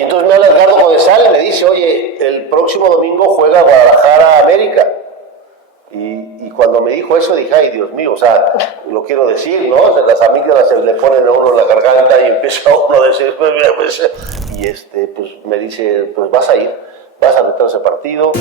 Y entonces me habla Edgardo Codesal y me dice, oye, el próximo domingo juega Guadalajara América. Y cuando me dijo eso dije, ay Dios mío, o sea, lo quiero decir, ¿no? O sea, las amígdalas se le ponen a uno en la garganta y empieza uno a decir, pues mira, pues... Y pues me dice, pues vas a ir, vas a meter ese partido.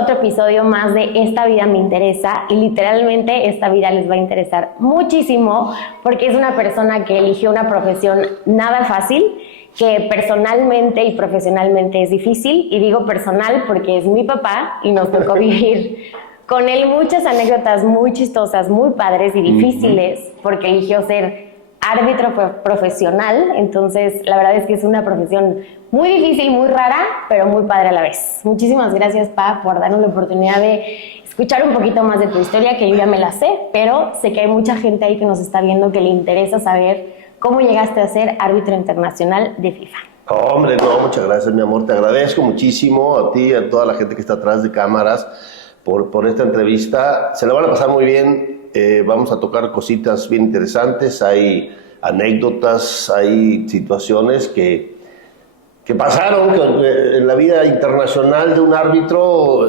Otro episodio más de Esta Vida Me Interesa, y literalmente esta vida les va a interesar muchísimo porque es una persona que eligió una profesión nada fácil, que personalmente y profesionalmente es difícil, y digo personal porque es mi papá y nos tocó vivir con él muchas anécdotas muy chistosas, muy padres y difíciles, porque eligió ser árbitro profesional. Entonces la verdad es que es una profesión muy difícil, muy rara, pero muy padre a la vez. Muchísimas gracias, Pa, por darnos la oportunidad de escuchar un poquito más de tu historia, que yo ya me la sé, pero sé que hay mucha gente ahí que nos está viendo que le interesa saber cómo llegaste a ser árbitro internacional de FIFA. Hombre, no, muchas gracias, mi amor. Te agradezco muchísimo a ti y a toda la gente que está atrás de cámaras por esta entrevista. Se la van a pasar muy bien. Vamos a tocar cositas bien interesantes. Hay anécdotas, hay situaciones que pasaron en la vida internacional de un árbitro.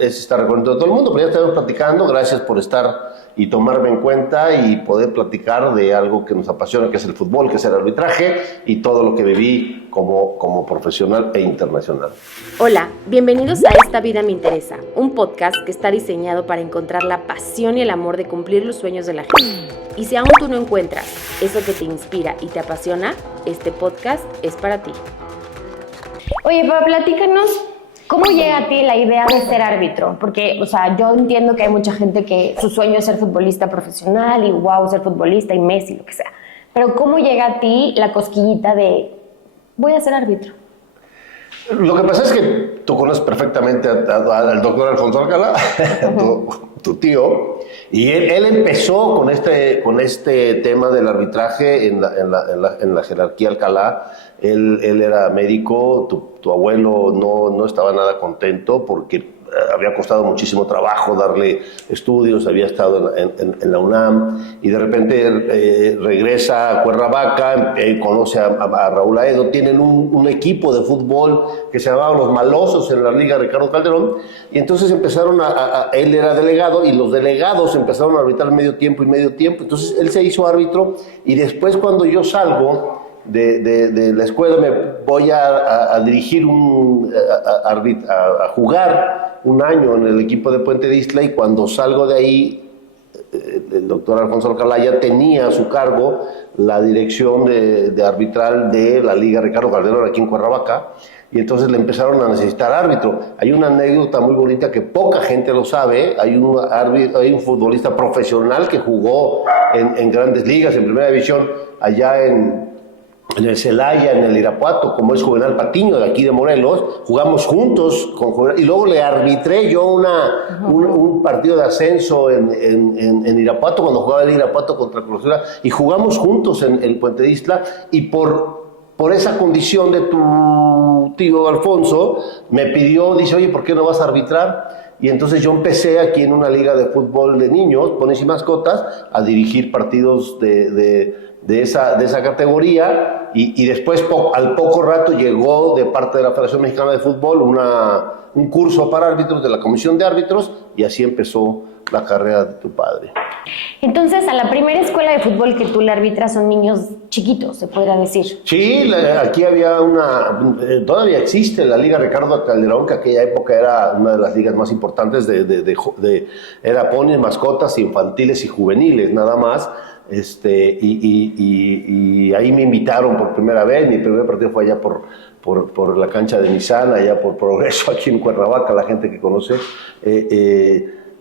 Es estar recorriendo todo el mundo, pero ya estamos platicando. Gracias por estar y tomarme en cuenta y poder platicar de algo que nos apasiona, que es el fútbol, que es el arbitraje y todo lo que viví como profesional e internacional. Hola, bienvenidos a Esta Vida Me Interesa, un podcast que está diseñado para encontrar la pasión y el amor de cumplir los sueños de la gente. Y si aún tú no encuentras eso que te inspira y te apasiona, este podcast es para ti. Oye, Pa, platícanos, ¿cómo llega a ti la idea de ser árbitro? Porque, o sea, yo entiendo que hay mucha gente que su sueño es ser futbolista profesional y wow, ser futbolista y Messi, lo que sea. Pero ¿cómo llega a ti la cosquillita de voy a ser árbitro? Lo que pasa es que tú conoces perfectamente al doctor Alfonso Alcalá, tu tío, y él empezó con este tema del arbitraje en la jerarquía Alcalá. Él era médico, tu abuelo no estaba nada contento porque había costado muchísimo trabajo darle estudios, había estado en la UNAM y de repente regresa a Cuernavaca, conoce a Raúl Aedo, tienen un equipo de fútbol que se llamaba Los Malosos en la Liga Ricardo Calderón, y entonces empezaron él era delegado y los delegados empezaron a arbitrar medio tiempo y medio tiempo. Entonces él se hizo árbitro y después, cuando yo salgo de la escuela, me voy a dirigir a jugar un año en el equipo de Puente de Isla, y cuando salgo de ahí, el doctor Alfonso Alcalá ya tenía a su cargo la dirección de arbitral de la Liga Ricardo Calderón aquí en Cuernavaca, y entonces le empezaron a necesitar árbitro. Hay una anécdota muy bonita que poca gente lo sabe. Hay un futbolista profesional que jugó en grandes ligas, en primera división, allá en el Celaya, en el Irapuato, como es Juvenal Patiño, de aquí de Morelos. Jugamos juntos con Juvenal, y luego le arbitré yo un partido de ascenso en Irapuato, cuando jugaba el Irapuato contra Cruz Azul, y jugamos juntos en Puente de Isla, y por esa condición de tu tío Alfonso, me pidió, dice, oye, ¿por qué no vas a arbitrar? Y entonces yo empecé aquí en una liga de fútbol de niños, ponis y mascotas, a dirigir partidos de esa categoría, y después al poco rato llegó de parte de la Federación Mexicana de Fútbol un curso para árbitros de la Comisión de Árbitros, y así empezó la carrera de tu padre. Entonces, a la primera escuela de fútbol que tú le arbitras son niños chiquitos, se podría decir. Sí, aquí había todavía existe la Liga Ricardo Calderón, que aquella época era una de las ligas más importantes era ponis, mascotas, infantiles y juveniles, nada más. Y ahí me invitaron por primera vez. Mi primer partido fue allá por la cancha de Nissan, allá por Progreso, aquí en Cuernavaca, la gente que conoce.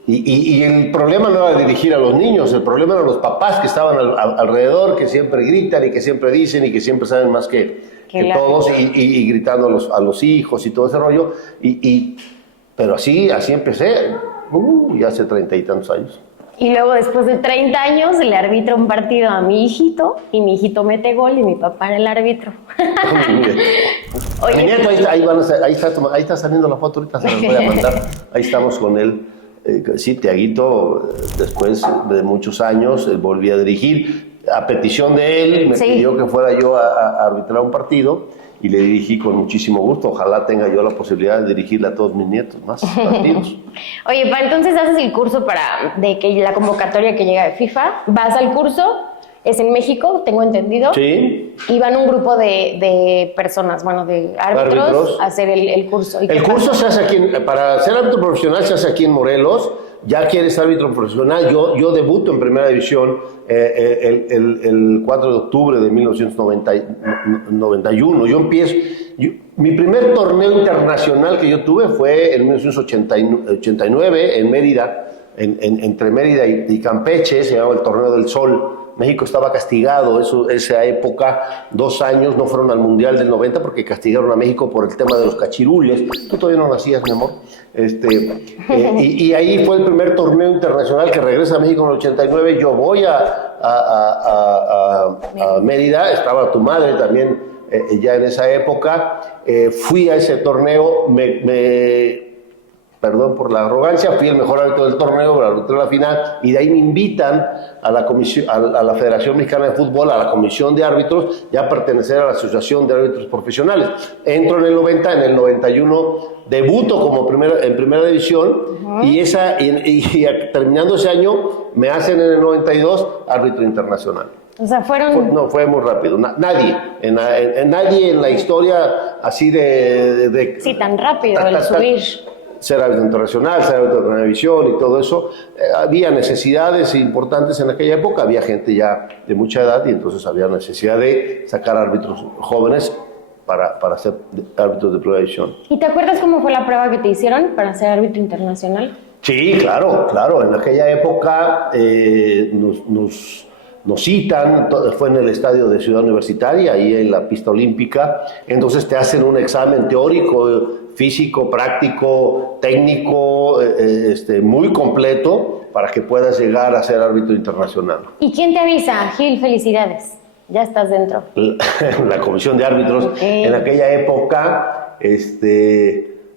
Y el problema no era dirigir a los niños, el problema eran los papás que estaban alrededor, que siempre gritan y que siempre dicen y que siempre saben más que todos, y gritando a los hijos y todo ese rollo. Pero así empecé, y hace 30 y tantos años. Y luego, después de 30 años, le arbitro un partido a mi hijito, y mi hijito mete gol y mi papá era el árbitro. Oye, mi nieto, ahí está saliendo la foto, ahorita se las voy a mandar. Ahí estamos con él. Sí, Tiaguito, después de muchos años, volví a dirigir. A petición de él, me pidió que fuera yo a arbitrar un partido y le dirigí con muchísimo gusto. Ojalá tenga yo la posibilidad de dirigirle a todos mis nietos más partidos. Oye, entonces haces el curso de que la convocatoria que llega de FIFA, vas al curso, es en México, tengo entendido. Sí. Y van un grupo de personas, bueno, de árbitros a hacer el curso. El curso se hace aquí, para ser árbitro profesional se hace aquí en Morelos. Ya que eres árbitro profesional, yo debuto en Primera División el 4 de octubre de 1991. Mi primer torneo internacional que yo tuve fue en 1989 en Mérida, entre Mérida y Campeche, se llamaba el Torneo del Sol. México estaba castigado, esa época, 2 años no fueron al Mundial del 90 porque castigaron a México por el tema de los cachirules. Tú todavía no nacías, mi amor. Y ahí fue el primer torneo internacional que regresa a México en el 89. Yo voy a Mérida, estaba tu madre también ya en esa época. Fui a ese torneo, perdón por la arrogancia, fui el mejor árbitro del torneo, arbitré la final, y de ahí me invitan a la comisión, a la Federación Mexicana de Fútbol, a la comisión de árbitros, ya a pertenecer a la Asociación de Árbitros Profesionales. Entro en el 90, en el 91 debuto en primera división, y terminando ese año me hacen en el 92 árbitro internacional. O sea, fue muy rápido. Nadie en la historia así de sí, tan rápido el subir. Ser árbitro internacional, ser árbitro de televisión y todo eso. Había necesidades importantes en aquella época, había gente ya de mucha edad y entonces había necesidad de sacar árbitros jóvenes para ser árbitros de primera división. ¿Y te acuerdas cómo fue la prueba que te hicieron para ser árbitro internacional? Sí, claro. En aquella época nos citan, fue en el estadio de Ciudad Universitaria, ahí en la pista olímpica, entonces te hacen un examen teórico, físico, práctico, técnico, muy completo para que puedas llegar a ser árbitro internacional. ¿Y quién te avisa? Gil, felicidades, ya estás dentro. La comisión de árbitros, en aquella época,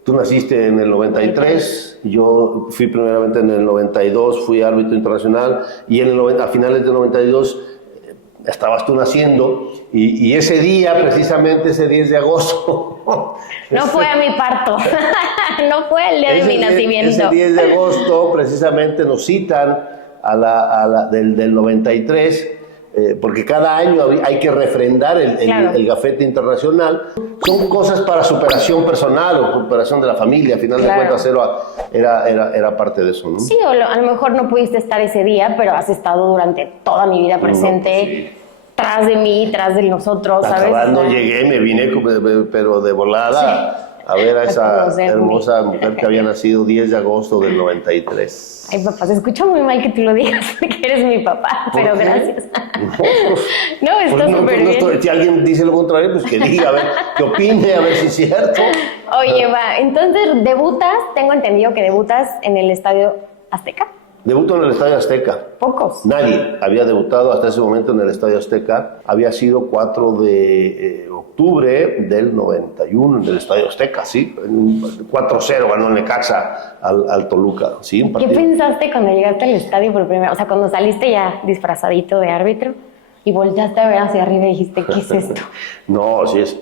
tú naciste en el 93, yo fui primeramente en el 92, fui árbitro internacional, y a finales del 92 estabas tú naciendo, y ese día, precisamente ese 10 de agosto... No fue a mi parto, no fue el día de mi nacimiento. Ese 10 de agosto, precisamente, nos citan del 93, porque cada año hay que refrendar el gafete internacional. Son cosas para superación personal o superación de la familia, al final de cuentas era parte de eso, ¿no? Sí, o a lo mejor no pudiste estar ese día, pero has estado durante toda mi vida presente, tras de mí, tras de nosotros, ¿sabes? Acabando llegué, me vine pero de volada a ver a esa hermosa mujer que había nacido 10 de agosto del 93. Ay, papá, se escucha muy mal que tú lo digas porque eres mi papá, pero gracias. No, está súper bien. Si alguien dice lo contrario, pues que diga, a ver, que opine, a ver si es cierto. Oye, entonces debutas, tengo entendido que debutas en el Estadio Azteca. Debuto en el Estadio Azteca. Pocos. Nadie había debutado hasta ese momento en el Estadio Azteca. Había sido 4 de octubre del 91 en el Estadio Azteca, ¿sí? 4-0 ganó Necaxa al Toluca, ¿sí? ¿Qué pensaste cuando llegaste al estadio por primera vez? O sea, cuando saliste ya disfrazadito de árbitro y volteaste a ver hacia arriba y dijiste, ¿qué es esto? No, sí es...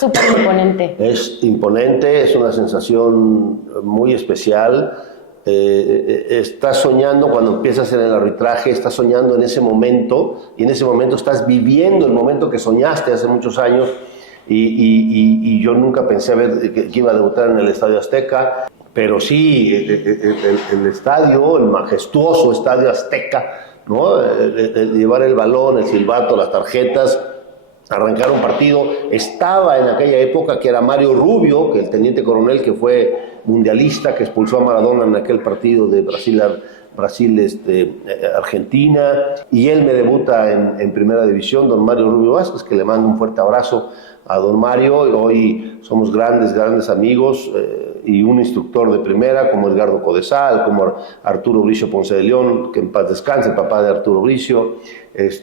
Súper imponente. Es imponente, es una sensación muy especial. Estás soñando cuando empiezas en el arbitraje, estás soñando en ese momento, y en ese momento estás viviendo el momento que soñaste hace muchos años, y yo nunca pensé que iba a debutar en el Estadio Azteca, pero sí, el estadio, el majestuoso Estadio Azteca, ¿no? Llevar el balón, el silbato, las tarjetas, arrancar un partido. Estaba en aquella época que era Mario Rubio, que el teniente coronel que fue mundialista, que expulsó a Maradona en aquel partido de Brasil-Argentina, y él me debuta en Primera División, don Mario Rubio Vázquez, que le mando un fuerte abrazo a don Mario. Hoy somos grandes amigos, y un instructor de primera como Edgardo Codesal, como Arturo Bricio Ponce de León, que en paz descanse, el papá de Arturo Bricio,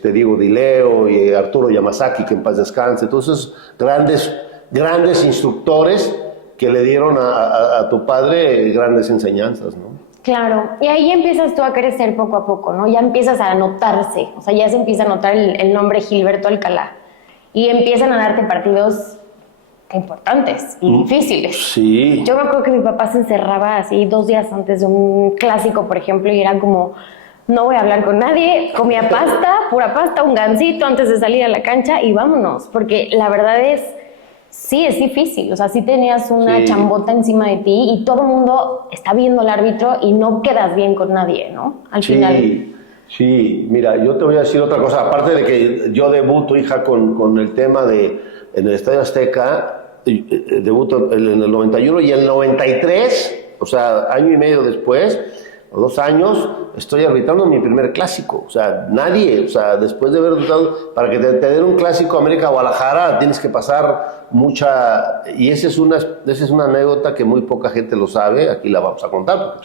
Diego Dileo y Arturo Yamazaki, que en paz descanse. Entonces, grandes instructores que le dieron a tu padre grandes enseñanzas, ¿no? Claro, y ahí empiezas tú a crecer poco a poco, ¿no? Ya empiezas a notarse, o sea, ya se empieza a notar el nombre Gilberto Alcalá y empiezan a darte partidos importantes y difíciles. Sí. Yo me acuerdo que mi papá se encerraba así 2 días antes de un clásico, por ejemplo, y era como, no voy a hablar con nadie, comía pasta, pura pasta, un gansito antes de salir a la cancha y vámonos, porque la verdad sí es difícil, o sea, sí tenías una chambota encima de ti y todo el mundo está viendo al árbitro y no quedas bien con nadie, ¿no? Al final. Sí, mira, yo te voy a decir otra cosa, aparte de que yo debuto, hija, con el tema en el Estadio Azteca, debuto en el 91 y en el 93, o sea, año y medio después, o 2 años, estoy arbitrando mi primer clásico. O sea, nadie, o sea, después de haber arbitrado, para que te den un clásico América Guadalajara, tienes que pasar mucha, y esa es una anécdota que muy poca gente lo sabe, aquí la vamos a contar,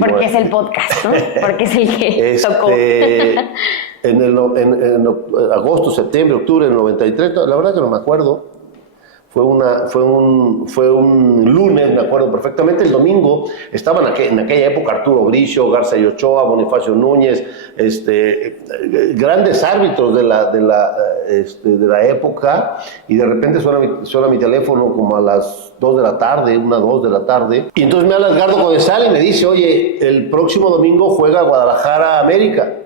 porque es el podcast, ¿no? Porque es el que tocó. En agosto, septiembre, octubre del 93, la verdad que no me acuerdo. Fue un lunes, me acuerdo perfectamente. El domingo estaban en aquella época Arturo Bricio, Garza y Ochoa, Bonifacio Núñez, grandes árbitros de la época, y de repente suena mi teléfono como a las 2 de la tarde, 2 de la tarde, y entonces me habla Edgardo Codesal y me dice, oye, el próximo domingo juega Guadalajara América.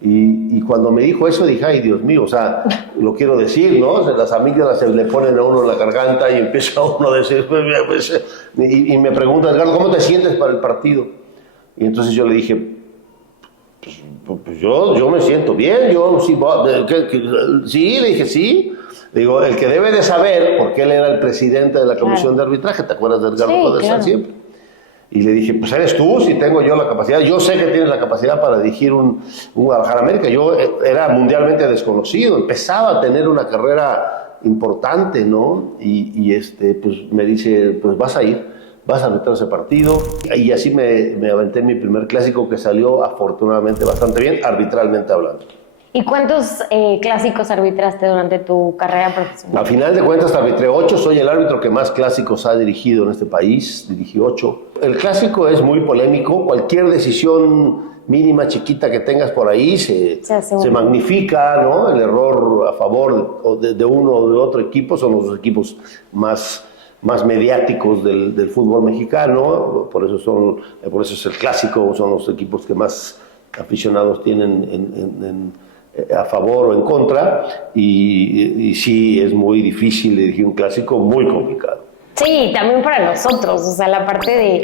Y cuando me dijo eso dije, ay Dios mío, o sea, lo quiero decir, ¿no? O sea, las amígdalas se le ponen a uno en la garganta y empieza uno a decir, y me pregunta, Edgardo, ¿cómo te sientes para el partido? Y entonces yo le dije, pues yo me siento bien, yo sí, le dije, sí. Le digo, el que debe de saber, porque él era el presidente de la comisión de arbitraje, ¿te acuerdas de Edgardo Codesal siempre? Y le dije, pues eres tú, si tengo yo la capacidad. Yo sé que tienes la capacidad para dirigir un Guadalajara América. Yo era mundialmente desconocido, empezaba a tener una carrera importante, ¿no? Pues me dice, pues vas a arbitrar ese partido. Y así me aventé mi primer clásico, que salió afortunadamente bastante bien, arbitralmente hablando. ¿Y cuántos clásicos arbitraste durante tu carrera profesional? A final de cuentas arbitré 8, soy el árbitro que más clásicos ha dirigido en este país, dirigí 8. El clásico es muy polémico, cualquier decisión mínima, chiquita que tengas por ahí se magnifica, ¿no? El error a favor de uno o de otro equipo son los equipos más mediáticos del fútbol mexicano, por eso es el clásico, son los equipos que más aficionados tienen a favor o en contra, y sí es muy difícil dirigir un clásico, muy complicado. Sí, también para nosotros, o sea, la parte de,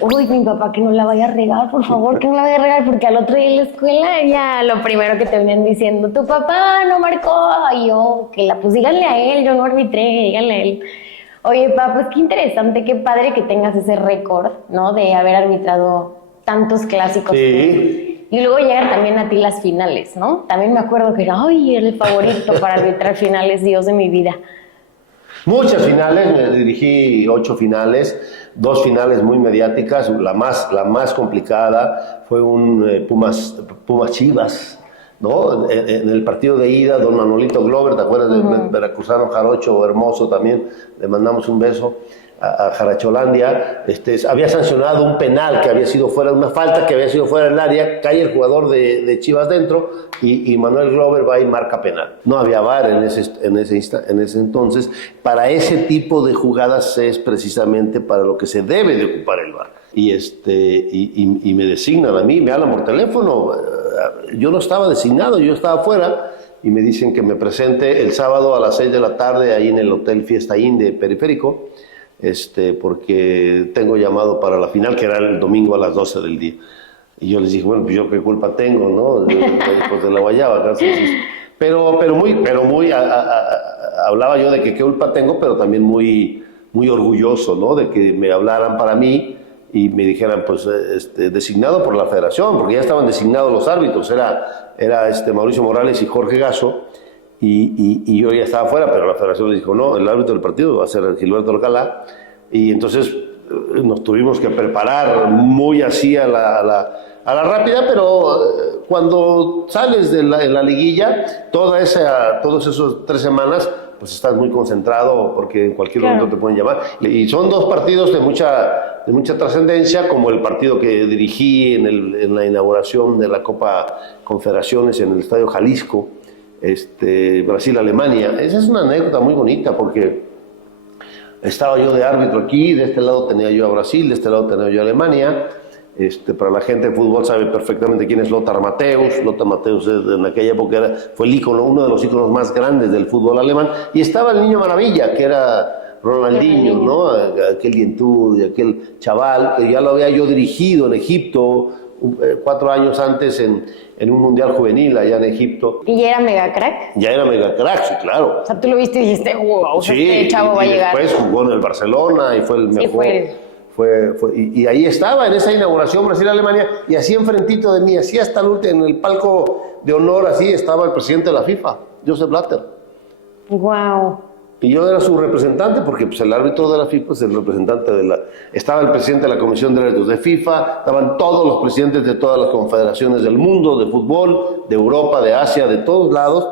uy, mi papá, que no la vaya a regar, por favor, que no la vaya a regar, porque al otro día en la escuela ya lo primero que te vienen diciendo, tu papá no marcó, y yo, pues díganle a él, yo no arbitré, díganle a él. Oye, papá, pues qué interesante, qué padre que tengas ese récord, ¿no? De haber arbitrado tantos clásicos. Sí. Y luego llegan también a ti las finales, ¿no? También me acuerdo que era, ay, el favorito para arbitrar finales, Dios de mi vida. Muchas finales, me dirigí 8 finales, 2 finales muy mediáticas. La más complicada fue un Pumas Chivas, ¿no? En el partido de ida, don Manolito Glover, ¿te acuerdas del veracruzano jarocho hermoso también? Le mandamos un beso a Jaracholandia. Había sancionado un penal que había sido fuera, una falta que había sido fuera del área, cae el jugador de Chivas dentro y Manuel Glover va y marca penal. No había VAR en ese entonces. Para ese tipo de jugadas es precisamente para lo que se debe de ocupar el VAR. Y me designan a mí, me hablan por teléfono. Yo no estaba designado, yo estaba fuera, y me dicen que me presente el sábado a las 6 de la tarde ahí en el Hotel Fiesta Inn de Periférico, porque tengo llamado para la final, que era el domingo a las 12 del día. Y yo les dije, bueno, pues yo qué culpa tengo, ¿no? Pues de la guayaba, casi. Pero hablaba yo de que qué culpa tengo, pero también muy orgulloso, ¿no? De que me hablaran para mí y me dijeran, pues, designado por la federación, porque ya estaban designados los árbitros, era Mauricio Morales y Jorge Gasso, y yo ya estaba fuera, pero la federación le dijo, no, el árbitro del partido va a ser Gilberto Alcalá, y entonces nos tuvimos que preparar muy así a la rápida, pero cuando sales de la liguilla, todas esas 3 semanas, pues estás muy concentrado porque en cualquier momento te pueden llamar. Y son 2 partidos de mucha trascendencia, como el partido que dirigí en la inauguración de la Copa Confederaciones en el Estadio Jalisco, Brasil-Alemania. Esa es una anécdota muy bonita porque estaba yo de árbitro aquí, de este lado tenía yo a Brasil, de este lado tenía yo a Alemania. Para la gente de fútbol sabe perfectamente quién es Lothar Matthäus. Lothar Matthäus en aquella época fue el ícono, uno de los íconos más grandes del fútbol alemán. Y estaba el Niño Maravilla, que era Ronaldinho, ¿no? Aquel dientudo y aquel chaval que ya lo había yo dirigido en Egipto 4 años antes en un mundial juvenil allá en Egipto. ¿Y ya era mega crack? Ya era mega crack, sí, claro. O sea, tú lo viste y dijiste, wow, sí, este chavo va a llegar. Y después jugó en el Barcelona y fue el mejor. Y ahí estaba en esa inauguración Brasil-Alemania, y así enfrentito de mí, así hasta el último, en el palco de honor, así estaba el presidente de la FIFA, Joseph Blatter. Wow. Y yo era su representante, porque pues, el árbitro de la FIFA es el representante Estaba el presidente de la Comisión de Árbitros de FIFA, estaban todos los presidentes de todas las confederaciones del mundo, de fútbol, de Europa, de Asia, de todos lados.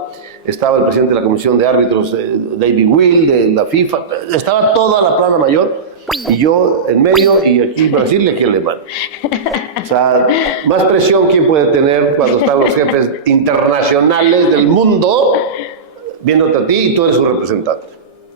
Estaba el presidente de la Comisión de Árbitros, David Will, de la FIFA. Estaba toda la plana mayor. Y yo en medio, y aquí Brasil le queda mal. O sea, más presión quién puede tener cuando están los jefes internacionales del mundo viéndote a ti y tú eres su representante.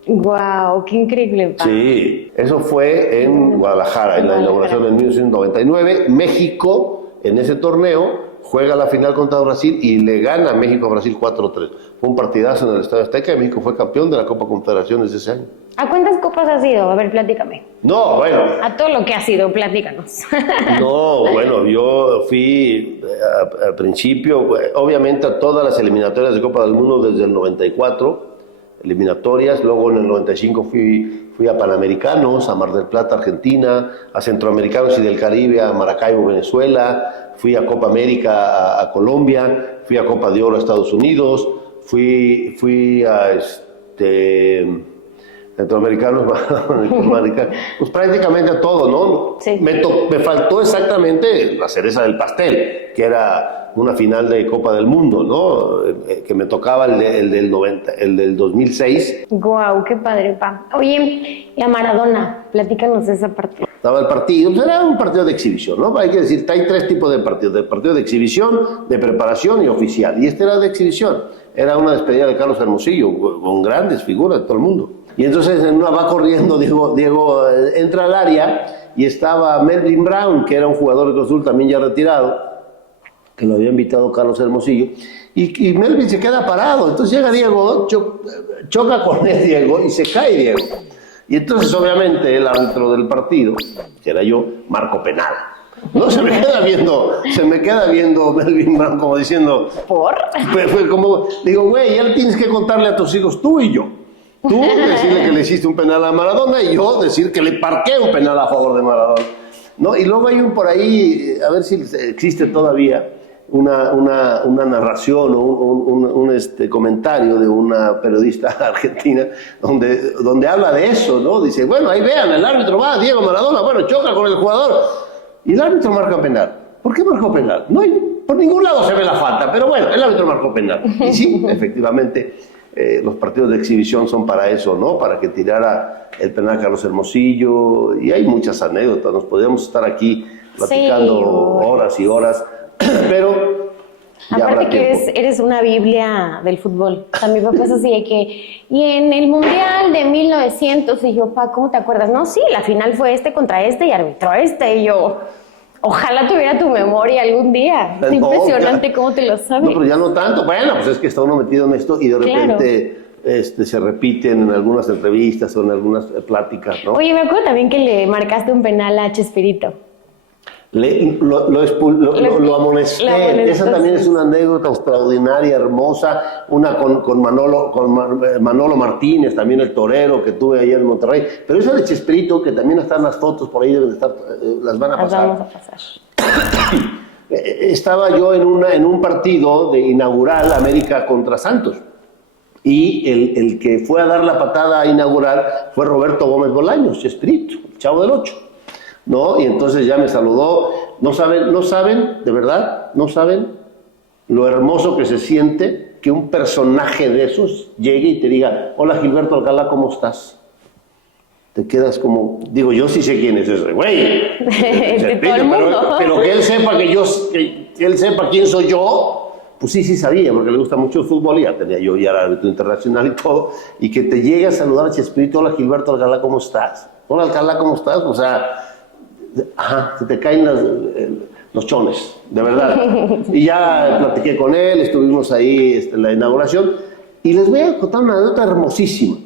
Wow, qué increíble. Sí, eso fue en Guadalajara, en la inauguración en 1999. México, en ese torneo, juega la final contra Brasil y le gana a México a Brasil 4-3. Fue un partidazo en el Estadio Azteca y México fue campeón de la Copa Confederaciones de ese año. ¿A cuántas copas has ido? A ver, platícame. No, bueno. A todo lo que has ido, platícanos. No, bueno, yo fui al principio, obviamente a todas las eliminatorias de Copa del Mundo desde el 94, eliminatorias, luego en el 95 fui a Panamericanos, a Mar del Plata, Argentina, a Centroamericanos y del Caribe, a Maracaibo, Venezuela, fui a Copa América a Colombia, fui a Copa de Oro a Estados Unidos, fui a centroamericanos, pues prácticamente a todo, ¿no? Sí. Me faltó exactamente la cereza del pastel, que era una final de Copa del Mundo, ¿no? Que me tocaba el del 2006. Guau, qué padre, pa. Oye, y a Maradona, platícanos de esa parte. Estaba el partido, pues era un partido de exhibición, ¿no? Hay que decir, hay 3 tipos de partidos: el partido de exhibición, de preparación y oficial. Y este era de exhibición. Era una despedida de Carlos Hermosillo, con grandes figuras de todo el mundo. Y entonces en una va corriendo, Diego entra al área y estaba Melvin Brown, que era un jugador de Cruz Azul también ya retirado, que lo había invitado Carlos Hermosillo, y Melvin se queda parado. Entonces llega Diego, choca con él Diego y se cae Diego. Y entonces obviamente el árbitro del partido, que era yo, marcó penal. No, se me queda viendo Melvin Brown como diciendo, ¿por? Fue como, digo, güey, ya tienes que contarle a tus hijos, tú y yo. Tú decirle que le hiciste un penal a Maradona y yo decir que le parqué un penal a favor de Maradona, ¿no? Y luego hay por ahí, a ver si existe todavía, una narración o un comentario de una periodista argentina donde habla de eso, ¿no? Dice, bueno, ahí vean, el árbitro va, Diego Maradona, bueno, choca con el jugador y el árbitro marca penal. ¿Por qué marcó penal? No hay, por ningún lado se ve la falta, pero bueno, el árbitro marcó penal. Y sí, efectivamente, los partidos de exhibición son para eso, ¿no? Para que tirara el penal Carlos Hermosillo, y hay muchas anécdotas, nos podríamos estar aquí platicando horas y horas, pero ya aparte que eres una biblia del fútbol. O sea, mi papá es así de que, y en el Mundial de 1900, y yo, pa, ¿cómo te acuerdas? No, sí, la final fue contra y arbitró y yo... Ojalá tuviera tu memoria algún día. Es impresionante cómo te lo sabes. No, pero ya no tanto. Bueno, pues es que está uno metido en esto y de repente se repiten en algunas entrevistas o en algunas pláticas, ¿no? Oye, me acuerdo también que le marcaste un penal a Chespirito. Lo amonesté. Esa también es una anécdota extraordinaria, hermosa. Una con Manolo Martínez, también el torero que tuve ayer en Monterrey. Pero esa de Chespirito, que también están las fotos por ahí, deben de estar, las van a pasar. Las vamos a pasar. Estaba yo en un partido de inaugural, América contra Santos. Y el que fue a dar la patada inaugural fue Roberto Gómez Bolaños, Chespirito, el Chavo del Ocho. ¿no? Y entonces ya me saludó. No saben, de verdad, no saben lo hermoso que se siente que un personaje de esos llegue y te diga, hola Gilberto Alcalá, ¿cómo estás? Te quedas como, digo, yo sí sé quién es ese güey. De todo el mundo. Pero que él sepa que él sepa quién soy yo, pues sí sabía, porque le gusta mucho el fútbol y ya tenía yo ya el árbitro internacional y todo, y que te llegue a saludar a Chespirito, hola Gilberto Alcalá, ¿cómo estás? Hola Alcalá, ¿cómo estás? O sea, se te caen los chones, de verdad. Y ya platiqué con él, estuvimos ahí en la inauguración, y les voy a contar una anécdota hermosísima.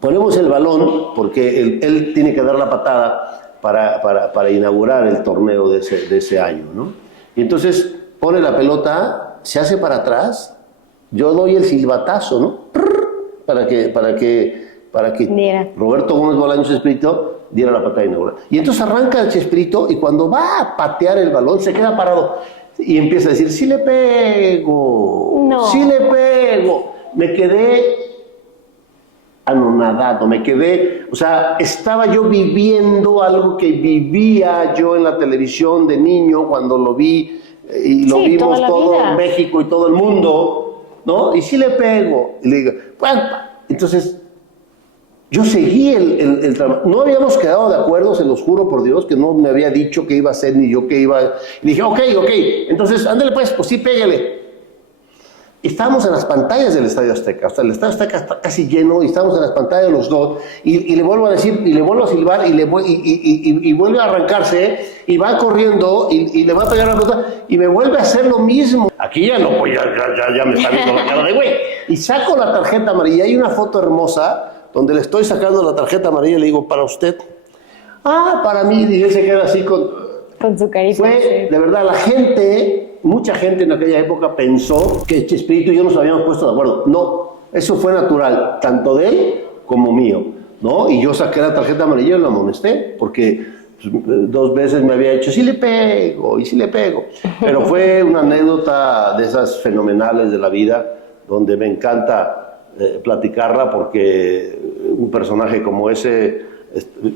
Ponemos el balón, porque él tiene que dar la patada para inaugurar el torneo de ese año, ¿no? Y entonces pone la pelota, se hace para atrás, yo doy el silbatazo, ¿no? Para que Roberto Gómez Bolaños Chespirito diera la patada inaugural. Y entonces arranca el Chespirito y cuando va a patear el balón se queda parado y empieza a decir, sí le pego, no. Sí le pego. Me quedé anonadado, o sea, estaba yo viviendo algo que vivía yo en la televisión de niño cuando lo vi y lo vimos todo México y todo el mundo, ¿no? Y sí le pego. Y le digo, bueno, entonces yo seguí el trabajo. No habíamos quedado de acuerdo, se los juro por Dios, que no me había dicho qué iba a hacer ni yo qué iba a... Y dije, ok, entonces ándale pues sí, pégale. Estábamos en las pantallas del Estadio Azteca, o sea, el Estadio Azteca está casi lleno y estamos en las pantallas los dos y le vuelvo a decir, y le vuelvo a silbar y vuelve a arrancarse y va corriendo y le va a pegar la pelota y me vuelve a hacer lo mismo. Aquí ya no, pues ya me está viendo la cara de güey. Y saco la tarjeta amarilla, hay una foto hermosa donde le estoy sacando la tarjeta amarilla y le digo, para usted. Ah, para mí, y él se queda así con su carita. Fue, de verdad, mucha gente en aquella época pensó que Chespirito y yo nos habíamos puesto de acuerdo. No, eso fue natural, tanto de él como mío, ¿no? Y yo saqué la tarjeta amarilla y lo amonesté, porque 2 veces me había dicho, sí le pego. Pero fue una anécdota de esas fenomenales de la vida, donde me encanta platicarla, porque un personaje como ese...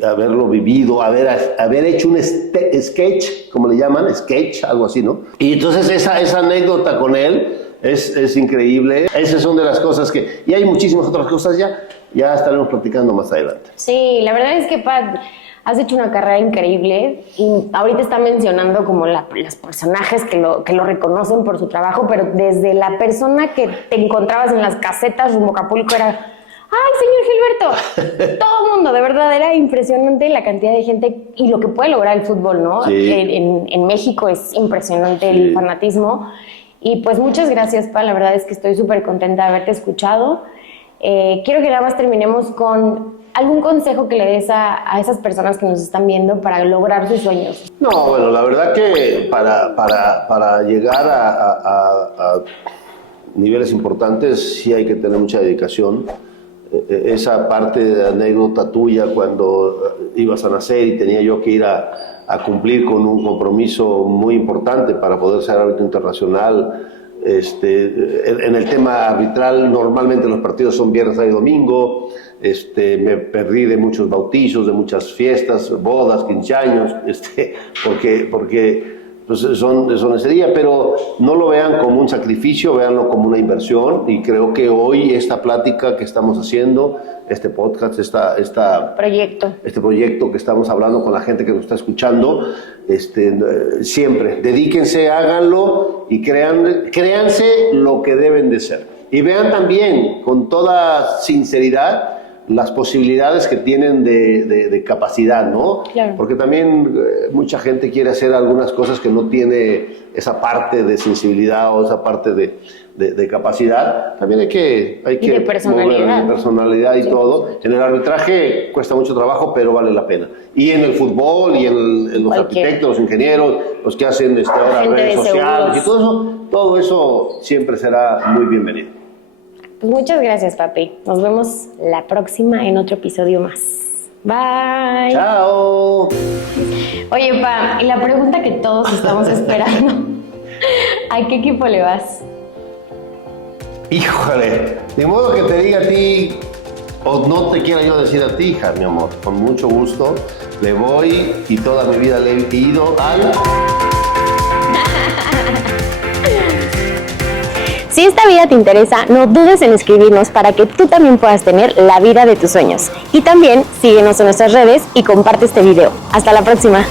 haberlo vivido, haber hecho un sketch, como le llaman, algo así, ¿no? Y entonces esa anécdota con él es increíble. Esas son de las cosas que... Y hay muchísimas otras cosas ya estaremos platicando más adelante. Sí, la verdad es que, Pat, has hecho una carrera increíble y ahorita está mencionando como los personajes que lo reconocen por su trabajo, pero desde la persona que te encontrabas en las casetas rumbo a Acapulco era... ¡Ay, señor Gilberto! Todo el mundo, de verdad, era impresionante la cantidad de gente y lo que puede lograr el fútbol, ¿no? Sí. En México es impresionante el fanatismo. Y pues muchas gracias, Pa, la verdad es que estoy súper contenta de haberte escuchado. Quiero que nada más terminemos con algún consejo que le des a esas personas que nos están viendo para lograr sus sueños. No, bueno, la verdad que para llegar a niveles importantes sí hay que tener mucha dedicación. Esa parte de anécdota tuya cuando ibas a nacer y tenía yo que ir a cumplir con un compromiso muy importante para poder ser árbitro internacional. En el tema arbitral, normalmente los partidos son viernes, sábado y domingo. Me perdí de muchos bautizos, de muchas fiestas, bodas, 15 años, porque pues son ese día, pero no lo vean como un sacrificio, véanlo como una inversión, y creo que hoy esta plática que estamos haciendo, este podcast, este proyecto que estamos hablando con la gente que nos está escuchando, siempre dedíquense, háganlo y créanse lo que deben de ser. Y vean también con toda sinceridad las posibilidades que tienen de capacidad, ¿no? Claro. Porque también mucha gente quiere hacer algunas cosas que no tiene esa parte de sensibilidad o esa parte de capacidad. También hay que de personalidad. De personalidad y todo. En el arbitraje cuesta mucho trabajo, pero vale la pena. Y en el fútbol, y en los arquitectos, los ingenieros, los que hacen ahora redes sociales y todo eso siempre será muy bienvenido. Pues muchas gracias, papi. Nos vemos la próxima en otro episodio más. Bye. Chao. Oye, Pa, y la pregunta que todos estamos esperando. ¿A qué equipo le vas? Híjole, de modo que te diga a ti O no te quiera yo decir a ti, hija, mi amor, con mucho gusto. Le voy y toda mi vida le he ido al... Si esta vida te interesa, no dudes en escribirnos para que tú también puedas tener la vida de tus sueños. Y también síguenos en nuestras redes y comparte este video. Hasta la próxima.